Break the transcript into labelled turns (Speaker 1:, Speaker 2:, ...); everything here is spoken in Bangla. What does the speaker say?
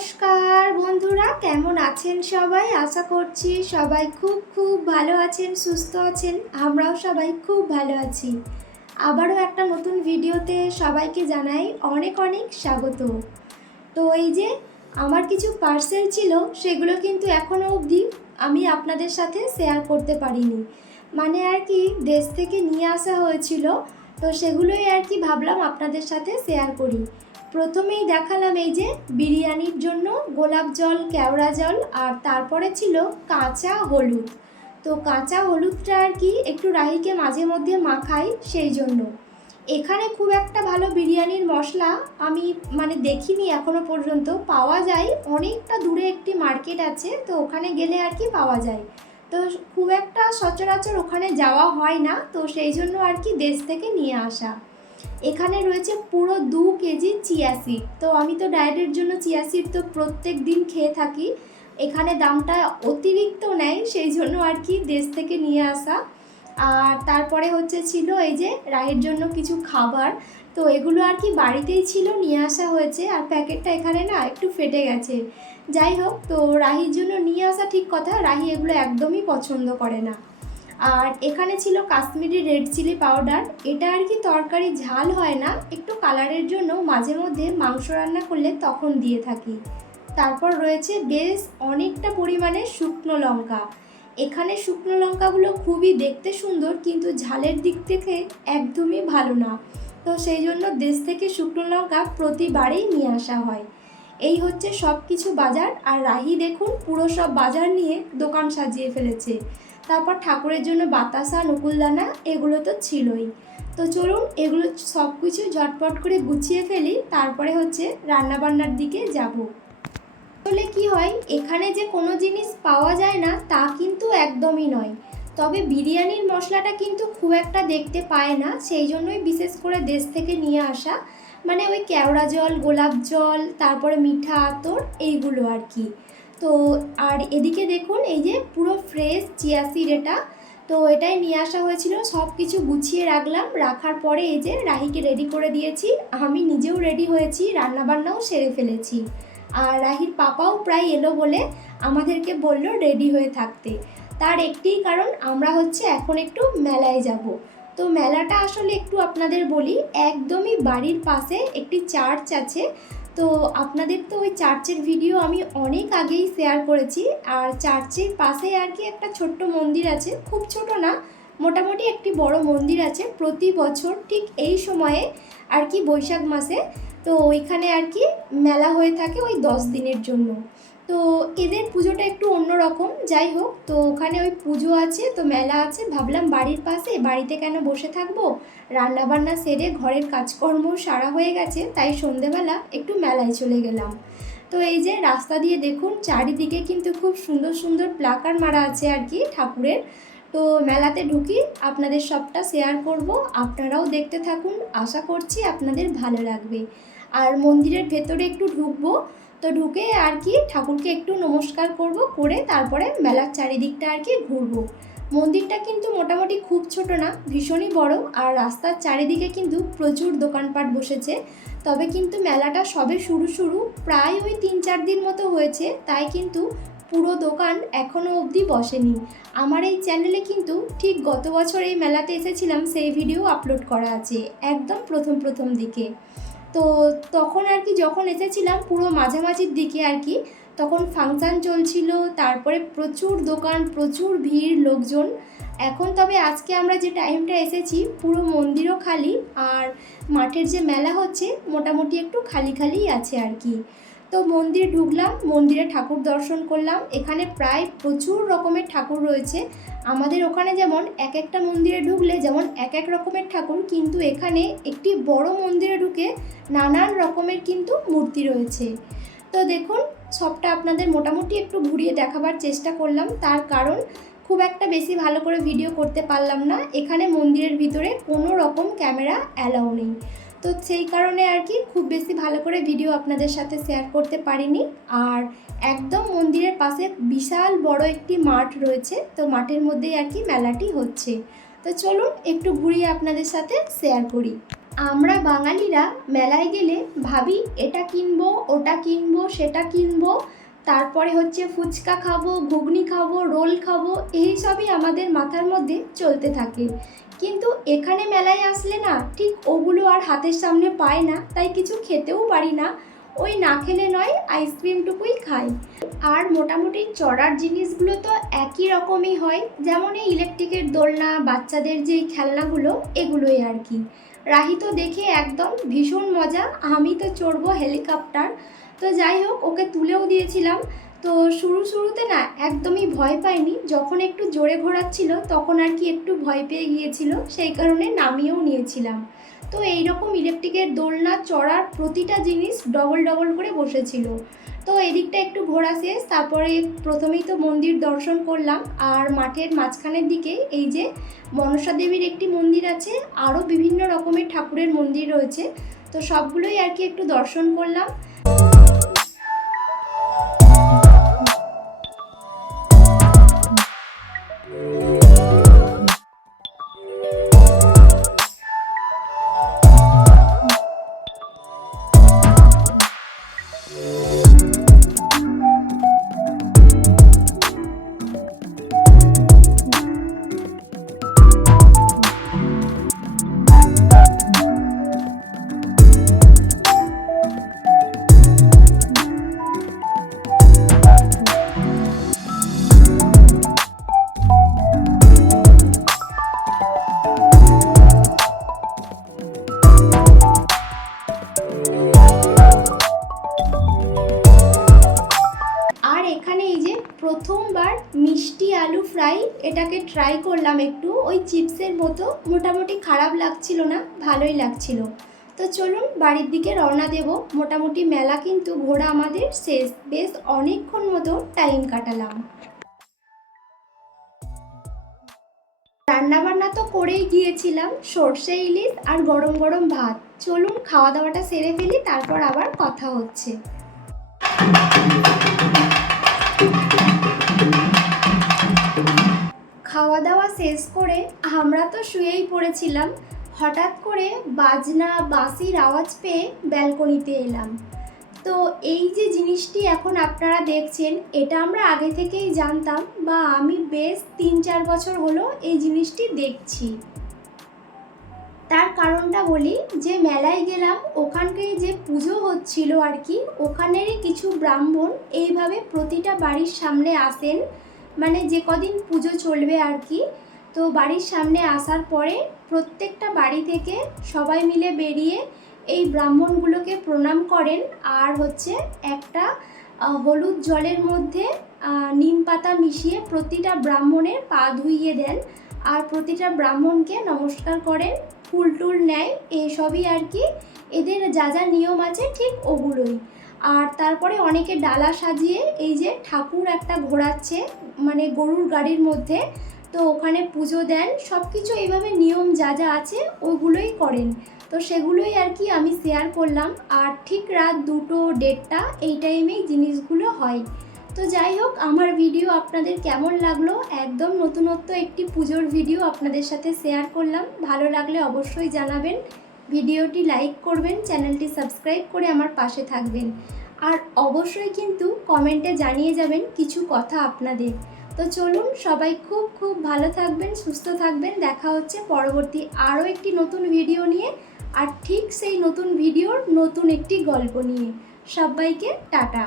Speaker 1: নমস্কার বন্ধুরা, কেমন আছেন সবাই? আশা করছি সবাই খুব খুব ভালো আছেন, সুস্থ আছেন, আমরাও সবাই খুব ভালো আছি। আবারও একটা নতুন ভিডিওতে সবাইকে জানাই অনেক অনেক স্বাগত। তো এই যে আমার কিছু পার্সেল ছিল, সেগুলো কিন্তু এখনও অবধি আমি আপনাদের সাথে শেয়ার করতে পারিনি। মানে আর কি, দেশ থেকে নিয়ে আসা হয়েছিল, তো সেগুলোই আর কি ভাবলাম আপনাদের সাথে শেয়ার করি। প্রথমেই দেখালাম এই যে বিরিয়ানির জন্য গোলাপ জল, কেওড়া জল আর তারপরে ছিল কাঁচা হলুদ। তো কাঁচা হলুদটা আর কি একটু রাহিকে মাঝে মধ্যে মাখাই সেই জন্য। এখানে খুব একটা ভালো বিরিয়ানির মশলা আমি মানে দেখিনি এখনও পর্যন্ত। পাওয়া যায়, অনেকটা দূরে একটি মার্কেট আছে, তো ওখানে গেলে আর কি পাওয়া যায়। তো খুব একটা সচরাচর ওখানে যাওয়া হয় না, তো সেই জন্য আর কি দেশ থেকে নিয়ে আসা। এখানে রয়েছে পুরো দু কেজি চিয়া সিড তো আমি তো ডায়েটের জন্য চিয়া সিড তো প্রত্যেক দিন খেয়ে থাকি। এখানে দামটা অতিরিক্ত নেয়, সেই জন্য আর কি দেশ থেকে নিয়ে আসা। আর তারপরে হচ্ছে ছিল এই যে রায়ের জন্য কিছু খাবার। তো এগুলো আর কি বাড়িতেই ছিল, নিয়ে আসা হয়েছে। আর প্যাকেটটা এখানে না একটু ফেটে গেছে। যাই হোক, তো রাহির জন্য নিয়ে আসা ঠিক কথা, রাহি এগুলো একদমই পছন্দ করে না। আর এখানে ছিল কাশ্মীরি রেড চিলি পাউডার। এটা আর কি তরকারি ঝাল হয় না, একটু কালারের জন্য মাঝে মধ্যে মাংস রান্না করলে তখন দিয়ে থাকি। তারপর রয়েছে বেশ অনেকটা পরিমাণে শুকনো লঙ্কা। এখানে শুকনো লঙ্কাগুলো খুবই দেখতে সুন্দর, কিন্তু ঝালের দিক থেকে একদমই ভালো না। তো সেই জন্য দেশ থেকে শুকনো লঙ্কা প্রতিবারেই নিয়ে আসা হয়। এই হচ্ছে সব কিছু বাজার, আর রাহি দেখুন পুরো সব বাজার নিয়ে দোকান সাজিয়ে ফেলেছে। তারপর ঠাকুরের জন্য বাতাসা, নকুলদানা এগুলো তো ছিলই। তো চলুন এগুলো সব কিছু ঝটপট করে গুছিয়ে ফেলি, তারপরে হচ্ছে রান্নাবান্নার দিকে যাব। আসলে কি হয়, এখানে যে কোনো জিনিস পাওয়া যায় না তা কিন্তু একদমই নয়। তবে বিরিয়ানির মশলাটা কিন্তু খুব একটা দেখতে পায় না, সেই জন্যই বিশেষ করে দেশ থেকে নিয়ে আসা মানে ওই কেওড়া জল, গোলাপ জল, তারপরে মিঠা আতর, এইগুলো আর কি। তো আর এদিকে দেখুন, এই যে পুরো ফ্রেশ চিয়া সিড এটা। তো এটাই নিয়ে আসা হয়েছিল সব কিছু গুছিয়ে রাখলাম। রাখার পরে এই যে রাহিকে রেডি করে দিয়েছি। আমি নিজেও রেডি হয়েছি, রান্নাবান্নাও সেরে ফেলেছি। আর রাহির পাপাও প্রায় এলো বলে আমাদেরকে বলল রেডি হয়ে থাকতে। তার একটিই কারণ, আমরা হচ্ছে এখন একটু মেলায় যাব। তো মেলাটা আসলে একটু আপনাদের বলি, একদমই বাড়ির পাশে একটি চার্চ আছে। তো আপনাদের তো ওই চার্চের ভিডিও আমি অনেক আগেই শেয়ার করেছি। আর চার্চের পাশে আর কি একটা ছোট্ট মন্দির আছে। খুব ছোট না, মোটামুটি একটি বড় মন্দির আছে প্রতি বছর ঠিক এই সময়ে আর কি বৈশাখ মাসে। তো ওইখানে আর কি মেলা হয়ে থাকে ওই দশ দিনের জন্য। তো এদের পুজোটা একটু অন্যরকম, যাই হোক, তো ওখানে ওই পুজো আছে, তো মেলা আছে, ভাবলাম বাড়ির পাশে, বাড়িতে কেন বসে থাকব? রান্নাবান্না সেরে ঘরের কাজকর্ম সারা হয়ে গেছে, তাই সন্ধেবেলা একটু মেলায় চলে গেলাম। তো এই যে রাস্তা দিয়ে দেখুন, চারিদিকে কিন্তু খুব সুন্দর সুন্দর প্লাকার মারা আছে আর কি ঠাকুরের। তো মেলাতে ঢুকি, আপনাদের সবটা শেয়ার করব, আপনারাও দেখতে থাকুন, আশা করছি আপনাদের ভালো লাগবে। আর মন্দিরের ভেতরে একটু ঢুকবো তো ঢুকে আর কি ঠাকুরকে একটু নমস্কার করব, করে তারপরে মেলার চারিদিকটা আর কি ঘুরবো। মন্দিরটা কিন্তু মোটামুটি খুব ছোট না, ভীষণই বড়, আর রাস্তার চারিদিকে কিন্তু প্রচুর দোকানপাট বসেছে। তবে কিন্তু মেলাটা সবে শুরু শুরু, প্রায় ওই তিন চার দিন মতো হয়েছে, তাই কিন্তু পুরো দোকান এখনও অবধি বসেনি। আমার এই চ্যানেলে কিন্তু ঠিক গত বছর এই মেলাতে এসেছিলাম, সেই ভিডিও আপলোড করা আছে, একদম প্রথম প্রথম দিকে। তো তখন আর কি যখন এসেছিলাম পুরো মাঝামাঝির দিকে আর কি, তখন ফাংশান চলছিল, তারপরে প্রচুর দোকান, প্রচুর ভিড়, লোকজন। এখন তবে আজকে আমরা যে টাইমটা এসেছি পুরো মন্দিরও খালি আর মাঠের যে মেলা হচ্ছে মোটামুটি একটু খালি খালিই আছে আর কি। তো মন্দিরে ঢুকলাম, মন্দিরে ঠাকুর দর্শন করলাম। এখানে প্রায় প্রচুর রকমের ঠাকুর রয়েছে। আমাদের ওখানে যেমন এক একটা মন্দিরে ঢুকলে যেমন এক এক রকমের ঠাকুর, কিন্তু এখানে একটি বড় মন্দিরে ঢুকে নানান রকমের কিন্তু মূর্তি রয়েছে। তো দেখুন, সবটা আপনাদের মোটামুটি একটু ঘুরিয়ে দেখাবার চেষ্টা করলাম। তার কারণ, খুব একটা বেশি ভালো করে ভিডিও করতে পারলাম না। এখানে মন্দিরের ভিতরে কোনো রকম ক্যামেরা অ্যালাউ নেই। তো সেই কারণে আর কি খুব বেশি ভালো করে ভিডিও আপনাদের সাথে শেয়ার করতে পারিনি। আর একদম মন্দিরের পাশে বিশাল বড় একটি মাঠ রয়েছে, তো মাঠের মধ্যেই আর কি মেলাটি হচ্ছে। তো চলুন একটু ঘুরিয়ে আপনাদের সাথে শেয়ার করি। আমরা বাঙালিরা মেলায় গেলে ভাবি, এটা কিনবো, ওটা কিনবো, সেটা কিনবো, তারপরে হচ্ছে ফুচকা খাব, ঘুগনি খাব, রোল খাব এই সবই আমাদের মাথার মধ্যে চলতে থাকে। কিন্তু এখানে মেলায় আসলে না, ঠিক ওগুলো আর হাতের সামনে পায় না, তাই কিছু খেতেও পারি না। ওই না খেলে নয়, আইসক্রিমটুকুই খাই। আর মোটামুটি চড়ার জিনিসগুলো তো একই রকমই হয়, যেমন এই ইলেকট্রিকের দোলনা, বাচ্চাদের যে খেলনাগুলো, এগুলোই আর কি। রাহি তো দেখে একদম ভীষণ মজা, আমি তো চড়বো হেলিকপ্টার। তো যাই হোক, ওকে তুলেও দিয়েছিলাম। তো শুরু শুরুতে না একদমই ভয় পাইনি। যখন একটু জোরে ঘোরাচ্ছিল তখন আর কি একটু ভয় পেয়ে গিয়েছিল, সেই কারণে নামিয়েও নিয়েছিলাম। তো এই রকম ইলেকট্রিকের দোলনা চড়ার প্রতিটা জিনিস ডবল ডবল করে বসেছিল। তো এদিকটা একটু ঘোরা শেষ, তারপরে প্রথমেই তো মন্দির দর্শন করলাম আর মাঠের মাঝখানের দিকে এই যে মনসা দেবীর একটি মন্দির আছে, আরও বিভিন্ন রকমের ঠাকুরের মন্দির রয়েছে। তো সবগুলোই আর কি একটু দর্শন করলাম। প্রথমবার মিষ্টি আলু ফ্রাই এটাকে ট্রাই করলাম একটু। ওই চিপসের মতো। মোটামুটি খারাপ লাগছিল না, ভালোই লাগছিল। তো চলুন বাড়ির দিকে রওনা দেব। মোটামুটি মেলা কিন্তু ঘোরা আমাদের শেষ। বেশ অনেকক্ষণ মতো টাইম কাটালাম। রান্নাবান্না তো করেই গিয়েছিলাম, সর্ষে ইলিশ আর গরম গরম ভাত। চলুন খাওয়া দাওয়াটা সেরে ফেলি, তারপর আবার কথা হচ্ছে। খাওয়া দাওয়া শেষ করে আমরা তো শুয়েই পড়েছিলাম, হঠাৎ করে বাজনা, বাঁশির আওয়াজ পেয়ে ব্যালকনিতে এলাম। তো এই যে জিনিসটি এখন আপনারা দেখছেন, এটা আমরা আগে থেকেই জানতাম বা আমি বেশ তিন চার বছর হলো এই জিনিসটি দেখছি। তার কারণটা বলি যে মেলায় গেলাম, ওখানকে যে পুজো হচ্ছিল আর কি, ওখানেরই কিছু ব্রাহ্মণ এইভাবে প্রতিটা বাড়ির সামনে আসেন মানে যে কদিন পুজো চলবে আর কি, তো বাড়ির সামনে আসার পরে প্রত্যেকটা বাড়ি থেকে সবাই মিলে বেরিয়ে এই ব্রাহ্মণগুলোকে প্রণাম করেন। আর হচ্ছে একটা হলুদ জলের মধ্যে নিম পাতা মিশিয়ে প্রতিটা ব্রাহ্মণের পা ধুইয়ে দেন। আর প্রতিটা ব্রাহ্মণকে নমস্কার করেন। ফুল টুল নেয় এইসবই আর কি। এদের যা যা নিয়ম আছে ঠিক ওগুলোই। আর তারপরে অনেকে ডালা সাজিয়ে এই যে ঠাকুর একটা ঘোরাচ্ছে মানে গরুর গাড়ির মধ্যে। তো ওখানে পুজো দেন সব কিছু এইভাবে নিয়ম যা যা আছে ওগুলোই করেন। তো সেগুলোই আর কি আমি শেয়ার করলাম। আর ঠিক রাত দুটো, দেড়টা, এই টাইমেই জিনিসগুলো হয়। তো যাই হোক, আমার ভিডিও আপনাদের কেমন লাগল? একদম নতুনত্ব একটি পুজোর ভিডিও আপনাদের সাথে শেয়ার করলাম। ভালো লাগলে অবশ্যই জানাবেন। ভিডিওটি লাইক করবেন চ্যানেলটি সাবস্ক্রাইব করে আমার পাশে থাকবেন। আর অবশ্যই কিন্তু কমেন্টে জানিয়ে যাবেন কিছু কথা আপনাদের। তো চলুন, সবাই খুব খুব ভালো থাকবেন, সুস্থ থাকবেন। দেখা হচ্ছে পরবর্তী আরও একটি নতুন ভিডিও নিয়ে। আর ঠিক সেই নতুন ভিডিওর নতুন একটি গল্প নিয়ে। সবাইকে টাটা।